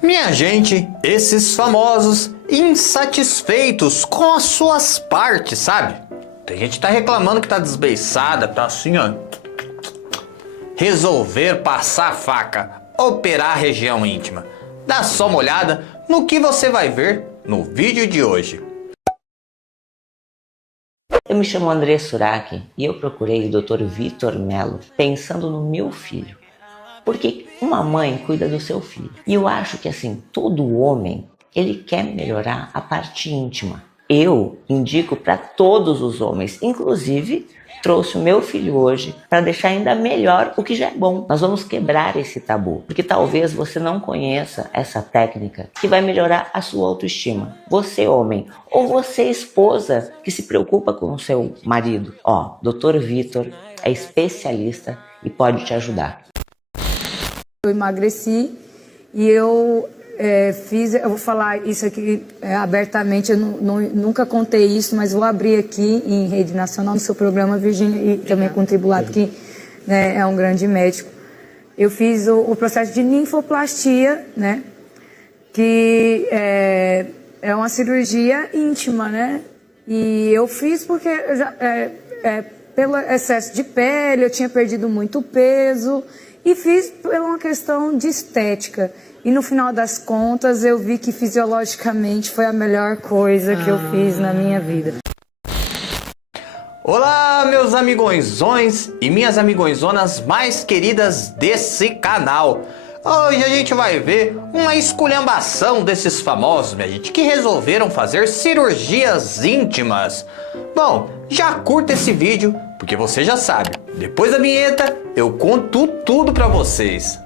Minha gente, esses famosos insatisfeitos com as suas partes, sabe? Tem gente que tá reclamando que tá desbeiçada, tá assim, ó. Resolver passar a faca, operar a região íntima. Dá só uma olhada no que você vai ver no vídeo de hoje. Eu me chamo André Suraki e eu procurei o Dr. Vitor Mello pensando no meu filho. Porque uma mãe cuida do seu filho. E eu acho que assim, todo homem, ele quer melhorar a parte íntima. Eu indico para todos os homens, inclusive trouxe o meu filho hoje para deixar ainda melhor o que já é bom. Nós vamos quebrar esse tabu, porque talvez você não conheça essa técnica que vai melhorar a sua autoestima. Você homem, ou você esposa que se preocupa com o seu marido. Ó, Dr. Vitor é especialista e pode te ajudar. Eu emagreci e eu eu vou falar isso aqui abertamente, eu nunca contei isso, mas vou abrir aqui em rede nacional no seu programa, Virgínia, e também com o Tribulato, que né, é um grande médico. Eu fiz o processo de linfoplastia, né, que é uma cirurgia íntima, né, e eu fiz porque pelo excesso de pele, eu tinha perdido muito peso, e fiz por uma questão de estética. E no final das contas, eu vi que fisiologicamente foi a melhor coisa que eu fiz na minha vida. Olá, meus amigõezões e minhas amigõezonas mais queridas desse canal. Hoje a gente vai ver uma esculhambação desses famosos, minha gente, que resolveram fazer cirurgias íntimas. Bom, já curta esse vídeo, porque você já sabe, depois da vinheta eu conto tudo pra vocês.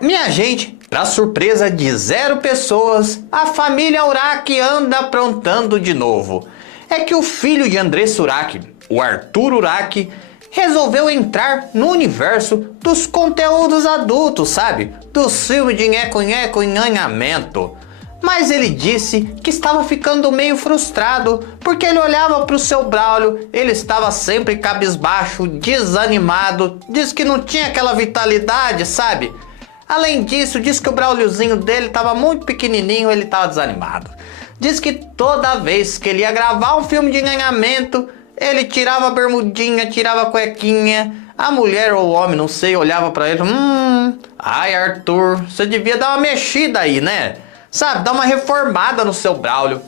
Minha gente, pra surpresa de 0 pessoas, a família Uraki anda aprontando de novo. É que o filho de André Suraki, o Arthur Uraki, resolveu entrar no universo dos conteúdos adultos, sabe? Dos filmes de nheco-nheco e nhanhamento. Mas ele disse que estava ficando meio frustrado, porque ele olhava para o seu Braulio, ele estava sempre cabisbaixo, desanimado, disse que não tinha aquela vitalidade, sabe? Além disso, disse que o Brauliozinho dele estava muito pequenininho, ele estava desanimado. Diz que toda vez que ele ia gravar um filme de nhanhamento, ele tirava a bermudinha, tirava a cuequinha, a mulher ou o homem, não sei, olhava pra ele, ai Arthur, você devia dar uma mexida aí, né? Sabe, dar uma reformada no seu Braulio.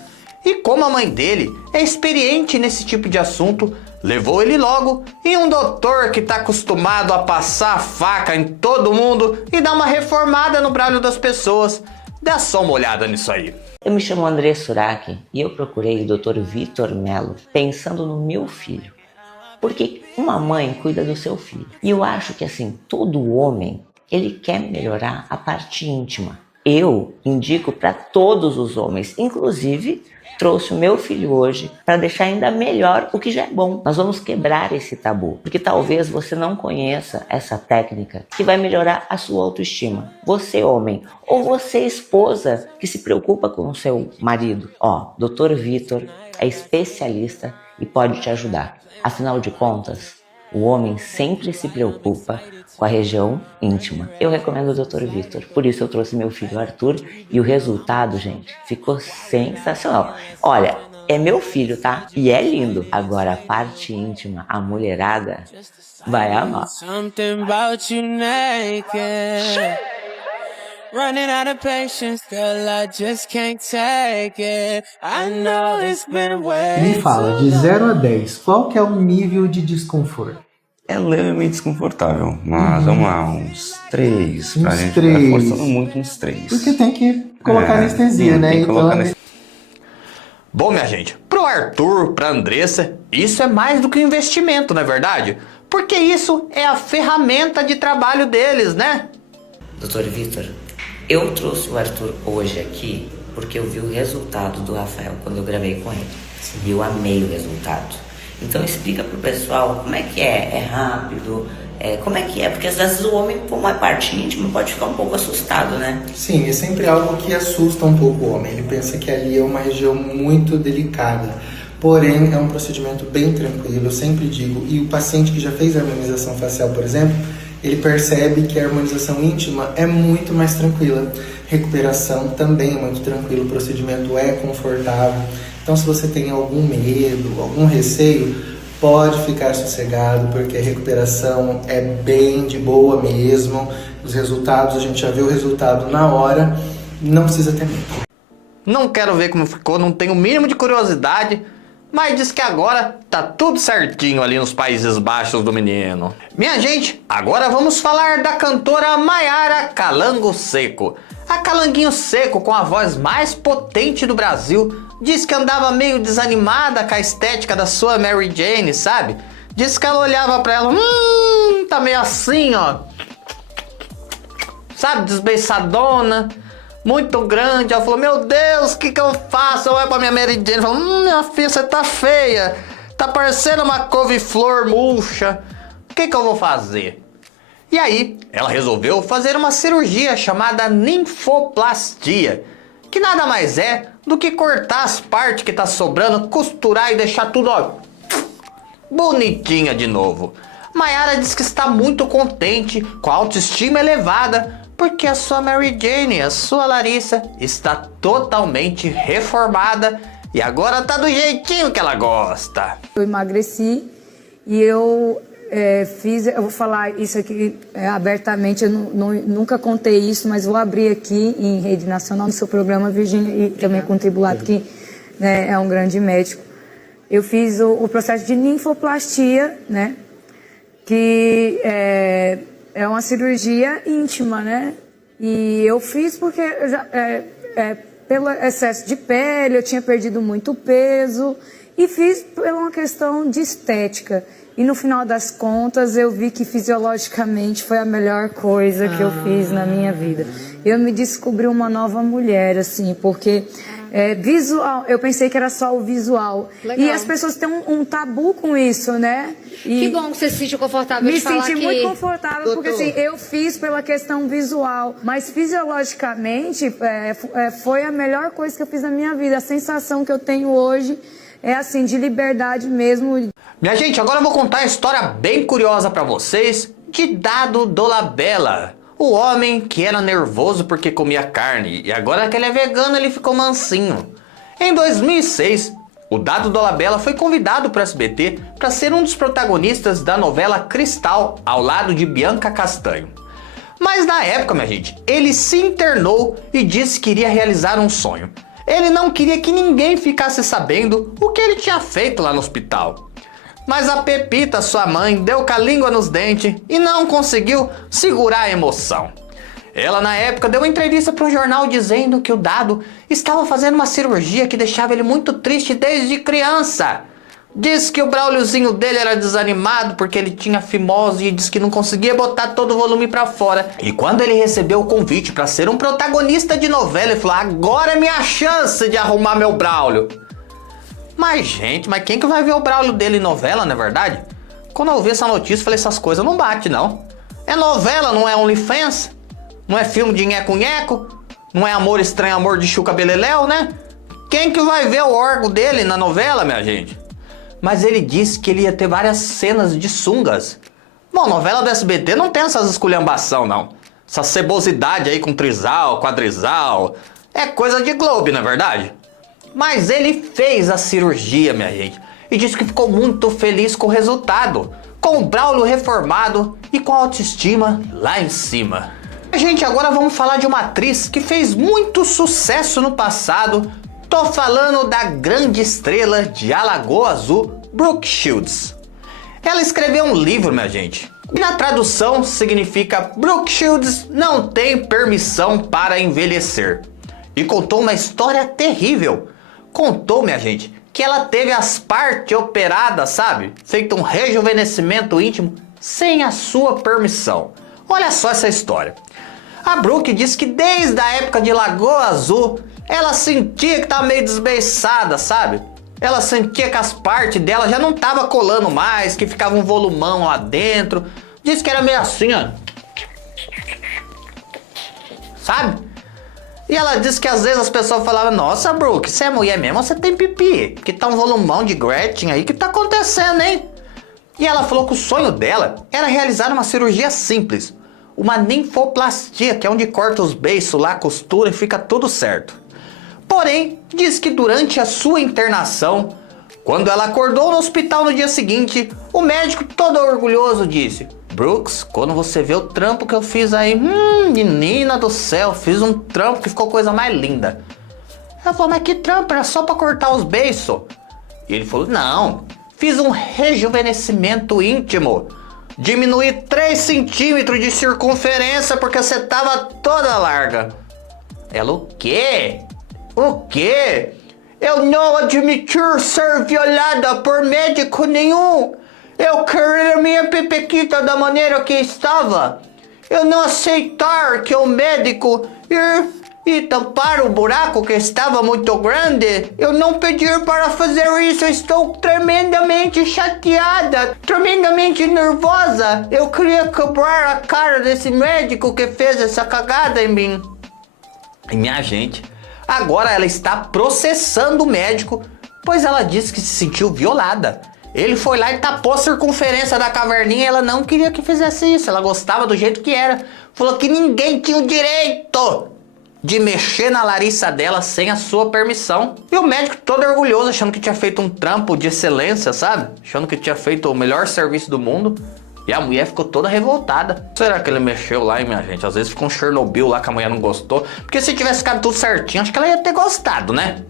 E como a mãe dele é experiente nesse tipo de assunto, levou ele logo em um doutor que tá acostumado a passar a faca em todo mundo e dar uma reformada no Braulio das pessoas. Dá só uma olhada nisso aí. Eu me chamo André Suraki e eu procurei o Dr. Vitor Mello pensando no meu filho. Porque uma mãe cuida do seu filho. E eu acho que assim, todo homem, ele quer melhorar a parte íntima. Eu indico para todos os homens, inclusive trouxe o meu filho hoje para deixar ainda melhor o que já é bom. Nós vamos quebrar esse tabu, porque talvez você não conheça essa técnica que vai melhorar a sua autoestima. Você homem, ou você esposa que se preocupa com o seu marido. Ó, Dr. Vitor é especialista e pode te ajudar. Afinal de contas, o homem sempre se preocupa com a região íntima. Eu recomendo o Dr. Vitor, por isso eu trouxe meu filho Arthur e o resultado, gente, ficou sensacional. Olha, é meu filho, tá? E é lindo. Agora a parte íntima, a mulherada, vai amar. Running out of patience, girl, I just can't take it. I know it's been way. Me fala, de 0 a 10, qual que é o nível de desconforto? É levemente desconfortável, mas vamos lá, uns 3. Pra gente 3. ficar forçando muito, uns 3. Porque tem que colocar anestesia, sim, né? Tem que colocar anestesia. Bom, minha gente, pro Arthur, pra Andressa, isso é mais do que um investimento, não é verdade? Porque isso é a ferramenta de trabalho deles, né? Dr. Vitor, eu trouxe o Arthur hoje aqui porque eu vi o resultado do Rafael quando eu gravei com ele. E eu amei o resultado. Então explica pro pessoal como é que é rápido, como é que é, porque às vezes o homem, como é parte íntima, pode ficar um pouco assustado, né? Sim, é sempre algo que assusta um pouco o homem. Ele pensa que ali é uma região muito delicada. porém é um procedimento bem tranquilo, eu sempre digo, e o paciente que já fez a harmonização facial, por exemplo, ele percebe que a harmonização íntima é muito mais tranquila. Recuperação também é muito tranquilo, o procedimento é confortável. Então, se você tem algum medo, algum receio, pode ficar sossegado, porque a recuperação é bem de boa mesmo. Os resultados, a gente já vê o resultado na hora, não precisa ter medo. Não quero ver como ficou, não tenho o mínimo de curiosidade, mas diz que agora tá tudo certinho ali nos Países Baixos do menino. Minha gente, agora vamos falar da cantora Maiara Calango Seco. A Calanguinho Seco, com a voz mais potente do Brasil, diz que andava meio desanimada com a estética da sua Mary Jane, sabe? Diz que ela olhava pra ela, tá meio assim, ó. Sabe, desbeiçadona, muito grande. Ela falou, meu Deus, o que eu faço? Eu olho pra minha Mary Jane e falo, minha filha, você tá feia. Tá parecendo uma couve-flor murcha. O que eu vou fazer? E aí, ela resolveu fazer uma cirurgia chamada ninfoplastia, que nada mais é do que cortar as partes que tá sobrando, costurar e deixar tudo, ó, bonitinha de novo. Maiara diz que está muito contente, com a autoestima elevada, porque a sua Mary Jane, a sua Larissa, está totalmente reformada e agora tá do jeitinho que ela gosta. Eu emagreci e eu eu vou falar isso aqui abertamente, eu nunca contei isso, mas vou abrir aqui em rede nacional, no seu programa, Virgínia, e também com o Tribulato, que né, é um grande médico. Eu fiz o processo de ninfoplastia, né, que é uma cirurgia íntima, né, e eu fiz porque eu já, pelo excesso de pele, eu tinha perdido muito peso, e fiz por uma questão de estética. E no final das contas eu vi que fisiologicamente foi a melhor coisa que eu fiz na minha vida. Eu me descobri uma nova mulher, assim, porque visual, eu pensei que era só o visual. Legal. E as pessoas têm um tabu com isso, né? E que bom que você se sentiu confortável de falar. Me senti muito confortável, porque assim, eu fiz pela questão visual, mas fisiologicamente foi a melhor coisa que eu fiz na minha vida. A sensação que eu tenho hoje é assim, de liberdade mesmo. Minha gente, agora eu vou contar uma história bem curiosa pra vocês de Dado Dolabella, o homem que era nervoso porque comia carne e agora que ele é vegano ele ficou mansinho. Em 2006, o Dado Dolabella foi convidado para o SBT para ser um dos protagonistas da novela Cristal ao lado de Bianca Castanho. Mas na época, minha gente, ele se internou e disse que iria realizar um sonho. Ele não queria que ninguém ficasse sabendo o que ele tinha feito lá no hospital. Mas a Pepita, sua mãe, deu com a língua nos dentes e não conseguiu segurar a emoção. Ela na época deu uma entrevista para um jornal dizendo que o Dado estava fazendo uma cirurgia que deixava ele muito triste desde criança. Disse que o Brauliozinho dele era desanimado porque ele tinha fimose e disse que não conseguia botar todo o volume pra fora. E quando ele recebeu o convite para ser um protagonista de novela, ele falou, agora é minha chance de arrumar meu Braulio. Mas gente, mas quem que vai ver o Braulio dele em novela, não é verdade? Quando eu ouvi essa notícia, eu falei, essas coisas não bate não. É novela, não é OnlyFans? Não é filme de nheco-nheco? Não é Amor Estranho, Amor de Chuca Beleléu, né? Quem que vai ver o órgão dele na novela, minha gente? Mas ele disse que ele ia ter várias cenas de sungas. Bom, novela do SBT não tem essas esculhambação, não. Essa cebosidade aí com trisal, quadrisal. É coisa de Globo, não é verdade? Mas ele fez a cirurgia, minha gente. E disse que ficou muito feliz com o resultado. Com o Braulio reformado e com a autoestima lá em cima. Gente, agora vamos falar de uma atriz que fez muito sucesso no passado. Tô falando da grande estrela de Alagoa Azul, Brooke Shields. Ela escreveu um livro, minha gente. E na tradução significa Brooke Shields não tem permissão para envelhecer. E contou uma história terrível. Contou, minha gente, que ela teve as partes operadas, sabe? Feito um rejuvenescimento íntimo sem a sua permissão. Olha só essa história. A Brooke disse que desde a época de Lagoa Azul, ela sentia que estava meio desbeiçada, sabe? Ela sentia que as partes dela já não estavam colando mais, que ficava um volumão lá dentro. Disse que era meio assim, ó. Sabe? E ela disse que às vezes as pessoas falavam, nossa, Brooke, você é mulher mesmo, você tem pipi? Que tá um volumão de Gretchen aí, que tá acontecendo, hein? E ela falou que o sonho dela era realizar uma cirurgia simples, uma ninfoplastia, que é onde corta os beiços lá, costura e fica tudo certo. Porém, diz que durante a sua internação, quando ela acordou no hospital no dia seguinte, o médico todo orgulhoso disse, Brooks, quando você vê o trampo que eu fiz aí, menina do céu, fiz um trampo que ficou coisa mais linda. Ela falou, mas que trampo? Era só pra cortar os beiços? E ele falou, não, fiz um rejuvenescimento íntimo. Diminuí 3 centímetros de circunferência porque você tava toda larga. Ela, o quê? O quê? Eu não admitir ser violada por médico nenhum. Eu querer minha pepequita da maneira que estava. Eu não aceitar que o médico ir e tampar o buraco que estava muito grande. Eu não pedir para fazer isso. Eu estou tremendamente chateada, tremendamente nervosa. Eu queria quebrar a cara desse médico que fez essa cagada em mim. E minha gente, agora ela está processando o médico, pois ela disse que se sentiu violada. Ele foi lá e tapou a circunferência da caverninha e ela não queria que fizesse isso. Ela gostava do jeito que era. Falou que ninguém tinha o direito de mexer na Larissa dela sem a sua permissão. E o médico todo orgulhoso, achando que tinha feito um trampo de excelência, sabe? Achando que tinha feito o melhor serviço do mundo. E a mulher ficou toda revoltada. Será que ele mexeu lá, hein, minha gente? Às vezes ficou um Chernobyl lá que a mulher não gostou. Porque se tivesse ficado tudo certinho, acho que ela ia ter gostado, né?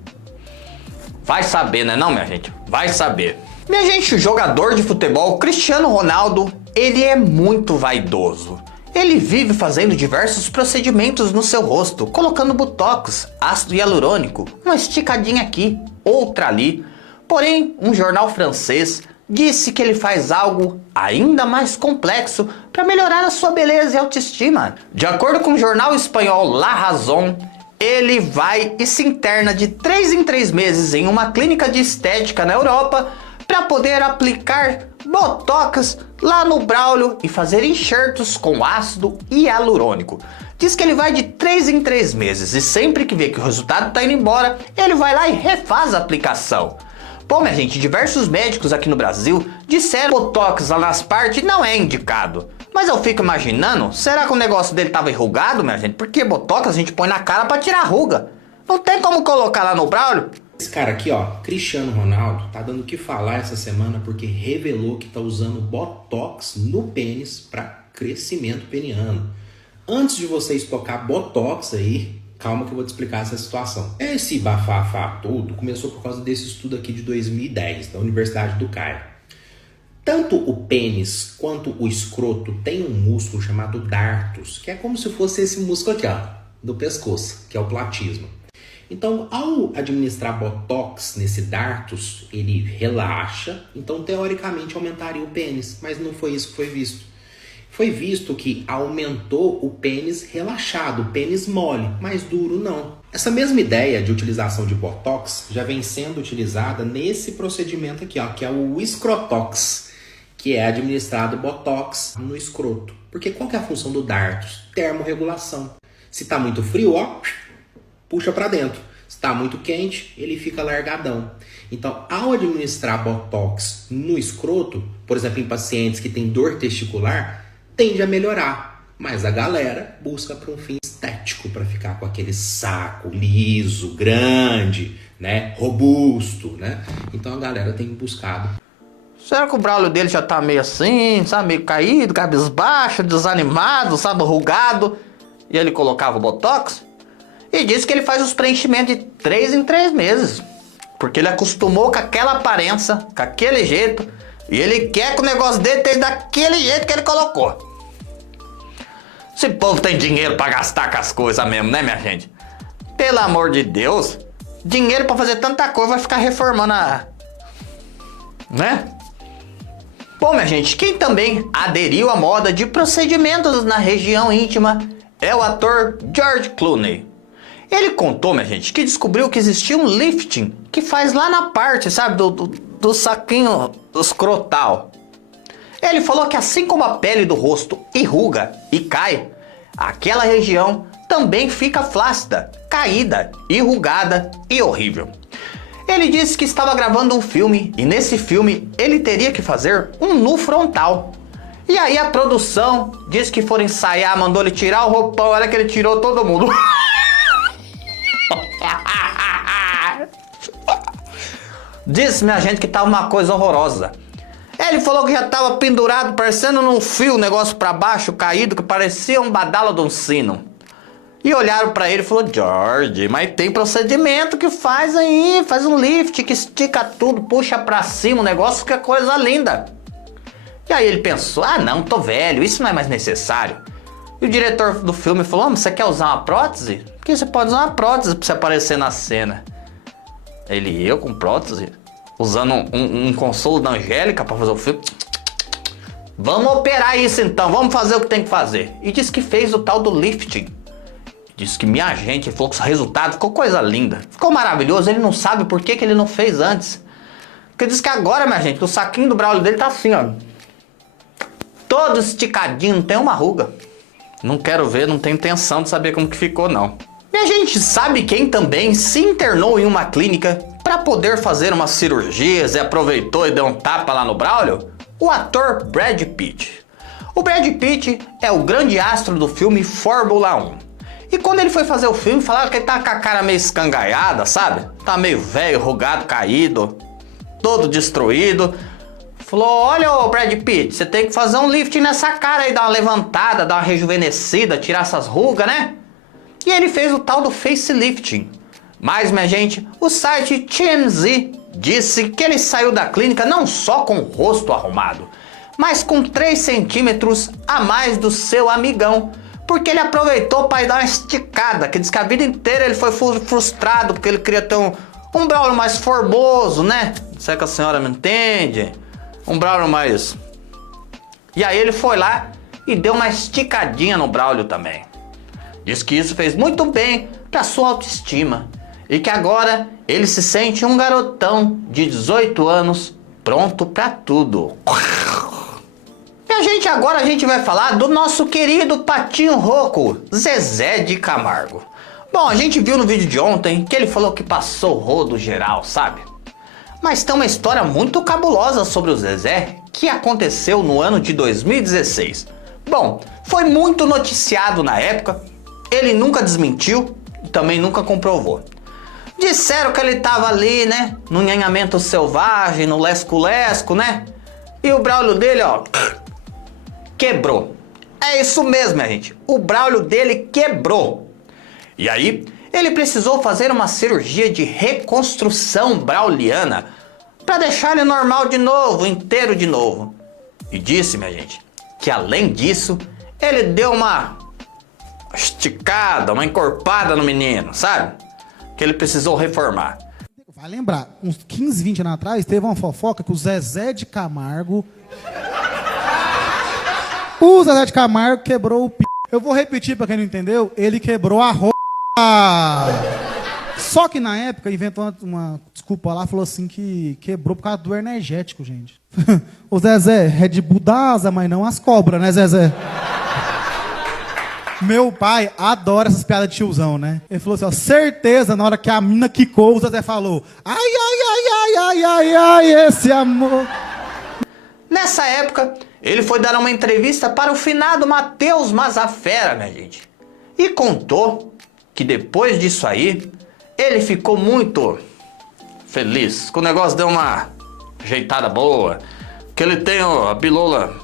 Vai saber, né não, minha gente? Vai saber. Minha gente, o jogador de futebol Cristiano Ronaldo, ele é muito vaidoso. Ele vive fazendo diversos procedimentos no seu rosto, colocando botox, ácido hialurônico, uma esticadinha aqui, outra ali. Porém, um jornal francês disse que ele faz algo ainda mais complexo para melhorar a sua beleza e autoestima. De acordo com o jornal espanhol La Razón, ele vai e se interna de 3 em 3 meses em uma clínica de estética na Europa para poder aplicar botox lá no Braulio e fazer enxertos com ácido hialurônico. Diz que ele vai de 3 em 3 meses e sempre que vê que o resultado está indo embora, ele vai lá e refaz a aplicação. Bom, minha gente, diversos médicos aqui no Brasil disseram que botox lá nas partes não é indicado. Mas eu fico imaginando, será que o negócio dele estava enrugado, minha gente? Porque botox a gente põe na cara para tirar ruga. Não tem como colocar lá no Braulio? Esse cara aqui, ó, Cristiano Ronaldo, tá dando o que falar essa semana porque revelou que tá usando botox no pênis para crescimento peniano. Antes de você estocar botox aí, calma que eu vou te explicar essa situação. Esse bafafá todo começou por causa desse estudo aqui de 2010, da Universidade do Cairo. Tanto o pênis quanto o escroto tem um músculo chamado dartos, que é como se fosse esse músculo aqui, ó, do pescoço, que é o platismo. Então, ao administrar botox nesse dartos, ele relaxa, então teoricamente aumentaria o pênis, mas não foi isso que foi visto. Foi visto que aumentou o pênis relaxado, o pênis mole, mas duro não. Essa mesma ideia de utilização de botox já vem sendo utilizada nesse procedimento aqui, ó, que é o escrotox, que é administrado botox no escroto. Porque qual que é a função do dartos? Termorregulação. Se tá muito frio, ó, puxa para dentro. Se está muito quente, ele fica largadão. Então, ao administrar botox no escroto, por exemplo, em pacientes que têm dor testicular, tende a melhorar. Mas a galera busca para um fim estético, para ficar com aquele saco liso, grande, né, robusto, né? Então a galera tem buscado. Será que o Braulio dele já tá meio assim, sabe, meio caído, cabisbaixo, desanimado, sabe, arrugado? E ele colocava o botox? E disse que ele faz os preenchimentos de 3 em 3 meses. Porque ele acostumou com aquela aparência, com aquele jeito. E ele quer que o negócio dele esteja daquele jeito que ele colocou. Esse povo tem dinheiro pra gastar com as coisas mesmo, né, minha gente? Pelo amor de Deus. Dinheiro pra fazer tanta coisa, vai ficar reformando a... né? Bom, minha gente, quem também aderiu à moda de procedimentos na região íntima é o ator George Clooney. Ele contou, minha gente, que descobriu que existia um lifting que faz lá na parte, sabe, do saquinho escrotal. Ele falou que assim como a pele do rosto enruga e cai, aquela região também fica flácida, caída, enrugada e horrível. Ele disse que estava gravando um filme e nesse filme ele teria que fazer um nu frontal. E aí a produção disse que foram ensaiar, mandou ele tirar o roupão, olha que ele tirou todo mundo. Disse, minha gente, que tava uma coisa horrorosa. Ele falou que já tava pendurado, parecendo num fio, negócio pra baixo, caído, que parecia um badalo de um sino. E olharam pra ele e falou, George, mas tem procedimento que faz aí, faz um lift, que estica tudo, puxa pra cima, o negócio fica coisa linda. E aí ele pensou, ah não, tô velho, isso não é mais necessário. E o diretor do filme falou, você quer usar uma prótese? Porque você pode usar uma prótese pra você aparecer na cena. Ele, eu com prótese? Usando um consolo da Angélica pra fazer o filme? Vamos operar isso então, vamos fazer o que tem que fazer. E disse que fez o tal do lifting. Disse que minha gente, ele falou que o resultado ficou coisa linda. Ficou maravilhoso, ele não sabe por que ele não fez antes. Porque diz que agora, minha gente, o saquinho do Braulio dele tá assim, ó. Todo esticadinho, não tem uma ruga. Não quero ver, não tenho intenção de saber como que ficou, não. E a gente sabe quem também se internou em uma clínica para poder fazer umas cirurgias e aproveitou e deu um tapa lá no Braulio? O ator Brad Pitt. O Brad Pitt é o grande astro do filme Fórmula 1. E quando ele foi fazer o filme, falaram que ele tá com a cara meio escangaiada, sabe? Tá meio velho, rugado, caído, todo destruído. Falou, olha ô Brad Pitt, você tem que fazer um lifting nessa cara aí, dar uma levantada, dar uma rejuvenescida, tirar essas rugas, né? E ele fez o tal do facelifting. Mas, minha gente, o site TMZ disse que ele saiu da clínica não só com o rosto arrumado, mas com 3 centímetros a mais do seu amigão. Porque ele aproveitou para dar uma esticada, que diz que a vida inteira ele foi frustrado, porque ele queria ter um Braulio mais formoso, né? Se é que a senhora me entende? Um Braulio mais... E aí ele foi lá e deu uma esticadinha no Braulio também. Diz que isso fez muito bem para sua autoestima. E que agora ele se sente um garotão de 18 anos, pronto para tudo. E agora a gente vai falar do nosso querido patinho rouco, Zezé de Camargo. Bom, a gente viu no vídeo de ontem que ele falou que passou o rodo geral, sabe? Mas tem uma história muito cabulosa sobre o Zezé que aconteceu no ano de 2016. Bom, foi muito noticiado na época, ele nunca desmentiu e também nunca comprovou. Disseram que ele tava ali, né, no nhanhamento selvagem, no lesco-lesco, né? E o Braulio dele, ó, quebrou. É isso mesmo, minha gente. O Braulio dele quebrou. E aí, ele precisou fazer uma cirurgia de reconstrução brauliana para deixar ele normal de novo, inteiro de novo. E disse, minha gente, que além disso, ele deu uma esticada, uma encorpada no menino, sabe? Que ele precisou reformar. Vai lembrar, uns 15, 20 anos atrás, teve uma fofoca que o Zezé de Camargo... O Zezé de Camargo quebrou o p... Eu vou repetir pra quem não entendeu. Ele quebrou a roupa. Só que na época inventou uma desculpa lá, falou assim que quebrou por causa do energético, gente. O Zezé, Red Bull dá asa, mas não as cobras, né, Zezé? Meu pai adora essas piadas de tiozão, né? Ele falou assim, ó, certeza, na hora que a mina quicou, o Zezé falou, ai, ai, ai, ai, ai, ai, ai, esse amor... Nessa época, ele foi dar uma entrevista para o finado Matheus Mazafera, minha gente. E contou que depois disso aí, ele ficou muito feliz. Que o negócio deu uma ajeitada boa. Que ele tem a bilola...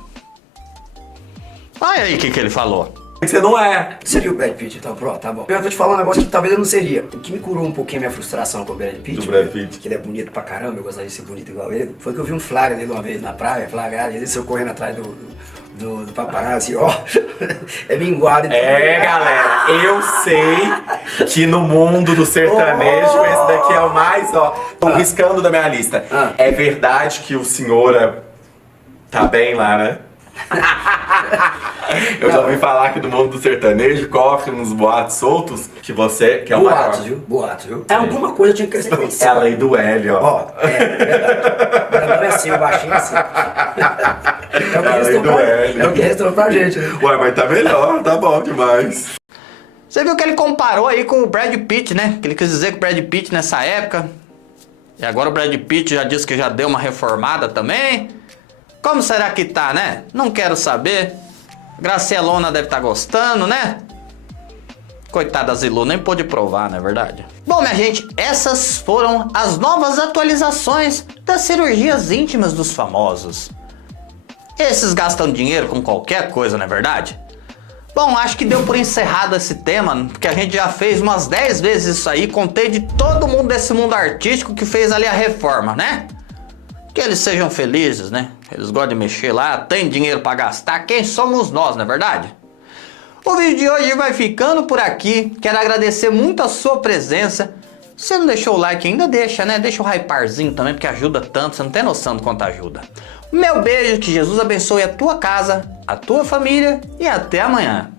Olha aí o que ele falou. Você não é. Seria o Brad Pitt, então pronto, tá bom. Eu vou te falar um negócio que talvez eu não seria. O que me curou um pouquinho a minha frustração com o Brad Pitt, que ele é bonito pra caramba, eu gostaria de ser bonito igual ele, foi que eu vi um flagra dele uma vez na praia, flagrado, ele saiu correndo atrás do paparazzi, ó, é minguado. É, galera, eu sei que no mundo do sertanejo esse daqui é o mais, ó, tô riscando da minha lista. É verdade que o senhor tá bem lá, né? Eu já ouvi falar que no mundo do sertanejo corre uns boatos soltos que você que é o maior. Boatos, viu? É alguma coisa tinha que crescer. É a lei do Hélio, ó. Ó, não é assim, o baixinho é assim. É o que restou pra gente, né? Ué, mas tá melhor, tá bom demais. Você viu que ele comparou aí com o Brad Pitt, né? Que ele quis dizer que o Brad Pitt nessa época. E agora o Brad Pitt já disse que já deu uma reformada também. Como será que tá, né? Não quero saber. Gracielona deve estar gostando, né? Coitada da Zilu, nem pôde provar, não é verdade? Bom, minha gente, essas foram as novas atualizações das cirurgias íntimas dos famosos. Esses gastam dinheiro com qualquer coisa, não é verdade? Bom, acho que deu por encerrado esse tema, porque a gente já fez umas 10 vezes isso aí, contei de todo mundo desse mundo artístico que fez ali a reforma, né? Que eles sejam felizes, né? Eles gostam de mexer lá, tem dinheiro pra gastar, quem somos nós, não é verdade? O vídeo de hoje vai ficando por aqui, quero agradecer muito a sua presença. Se você não deixou o like ainda, deixa, né? Deixa o hyparzinho também, porque ajuda tanto, você não tem noção do quanto ajuda. Meu beijo, que Jesus abençoe a tua casa, a tua família e até amanhã.